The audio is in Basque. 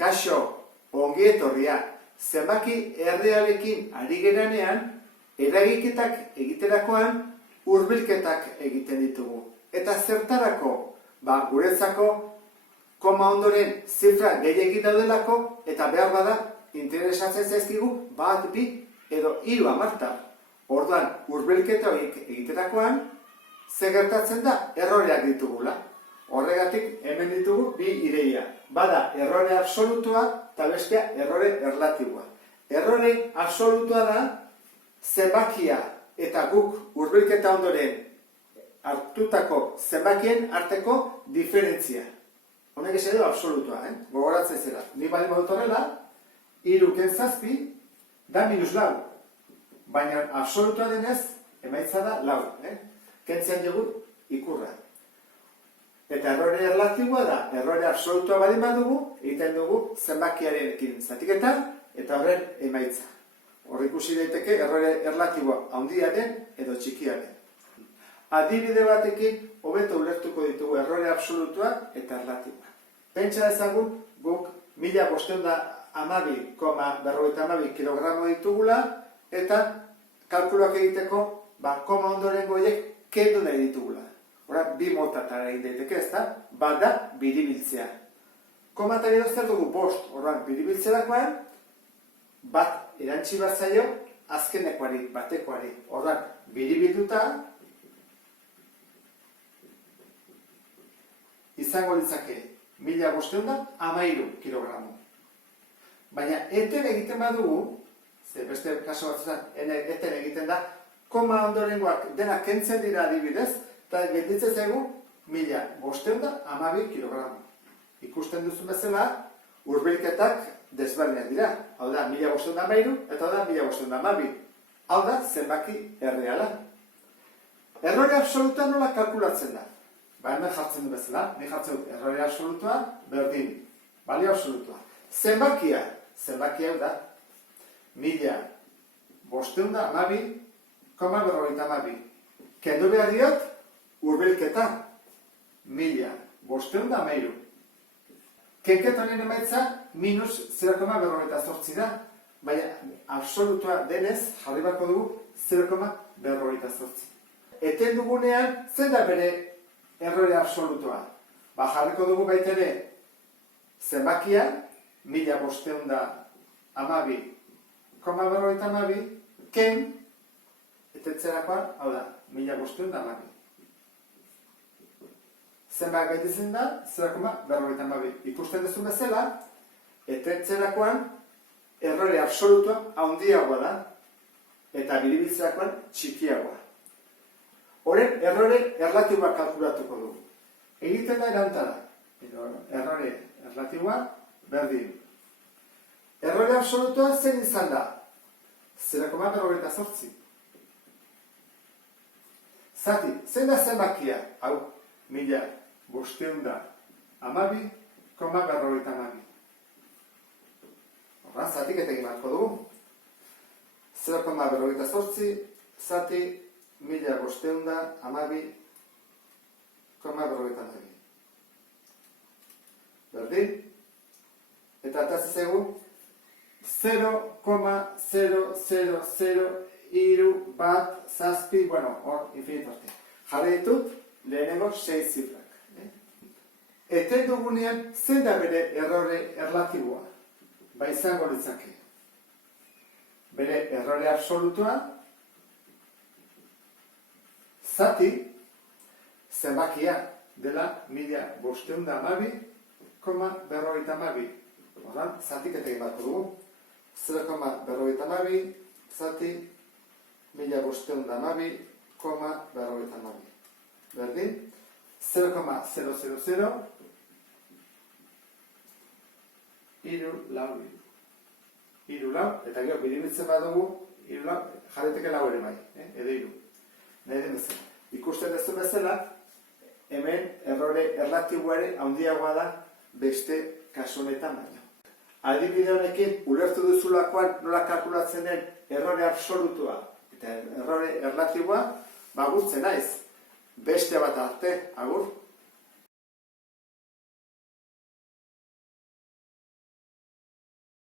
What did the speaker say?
kaixo, ongi etorria, zenbaki errealekin ari geranean, eragiketak egiterakoan, hurbilketak egiten ditugu. Eta zertarako, guretzako, koma ondoren zifra gehiegi daudelako, eta behar bada, interesatzen zaizkigu, 1, 2 edo 3 hamartar. Orduan, hurbilketa egiterakoan, ze gertatzen da, erroreak ditugula. Horregatik, hemen ditugu 2 ideia. Bada, errore absolutua eta bestea errore erlatiboa. Errore absolutua da, zenbakia eta guk hurbilketa ondoren hartutako zenbakien arteko diferentzia. Honek ez edo absolutua, gogoratzen zera. Ni bali badut horrela, 3 ken 7 da -4. Baina absolutua denez, emaitza da 4. Kentzen dugu ikurra. Eta errore erlatiboa da, errore absolutua baldin badugu, egiten dugu zenbakiarekin zatiketa eta horren emaitza. Hor ikusi daiteke errore erlatiboa handia den edo txikia den. Adibide batekin hobeto ulertuko ditugu errore absolutua eta erlatiboa. Pentsa ezagun guk 1512,52 kilogramo ditugula eta kalkuluak egiteko koma ondoren goiek kendu nahi ditugula. Hora, 2 motatara egin daiteke, ez da? Bat da, biribiltzea. Koma eta gero zer dugu 5. Horran, biribiltzerakoan, bat erantzi bat zaio, azkenekoari, batekoari. Horran, biribilduta, izango ditzake 1513 kilogramo. Baina, eten egiten badugu, ze beste kaso batzutan, eten egiten da, koma ondorengoak denak kentzen dira adibidez, eta gelditzen zaigu 1512 kilogramo. Ikusten duzu bezala, hurbilketak desberdinak dira. Hau da, 1513 eta hau da 1512. Hau da, zenbaki erreala. Errore absolutua nola kalkulatzen da? Hemen jartzen du bezala, ni jartzen dut errore absolutua, berdin, balio absolutua. Zenbakia hau da, 1512,52. Kendu behar diot, hurbilketa, 1513. Kenketonen emaitza, -0,48 da, baina absolutua denez, jarri bako dugu 0,48. Eten dugunean, zen da bere errore absolutua? Jarriko dugu baitere zenbakia, 1512,52, ken, etetzerakoan, hau da, 1512. Zenbat gaitezen da, 0,52. Ikusten duzu bezala, etetzerakoan, errore absolutua handiagoa da, eta biribiltzerakoan txikiagoa. Horren, errore erlatiboa kalkulatuko dugu. Egiten da erantara. Errore erlatiboa berdin. Errore absolutua zen izan da? 0,48. Zati, zein da zenbakia? Hau, 1512,52. Horra, zatik eta egin batko dugu. 0,48 zati 1512,52. Berdin? Eta atatzen zaigu 0,0003 bueno, hor, infinitoste. Jarri ditut, lehenengo 6 zifrak. Eten dugunean, zen da bere errore erlatiboa? Izango litzake. Bere errore absolutua, zati, zenbakia dela 1512,52. Horran, zatik eta egin batko dugu. 0,52 zati 1512,52. Berdin? 0,000 hiru lau, eta gero biribiltzen badugu, hiru lau, jarreteke lau ere bai, edo hiru. Nahi den bezala. Ikusten duzu bezala, hemen errore erlatiboa ere handiagoa da beste kasunetan baino. Adibide honekin, ulertu duzulakoan nola kalkulatzen den errore absolutua eta errore erlatiboa, gurtzen naiz. Beste bat arte, agur.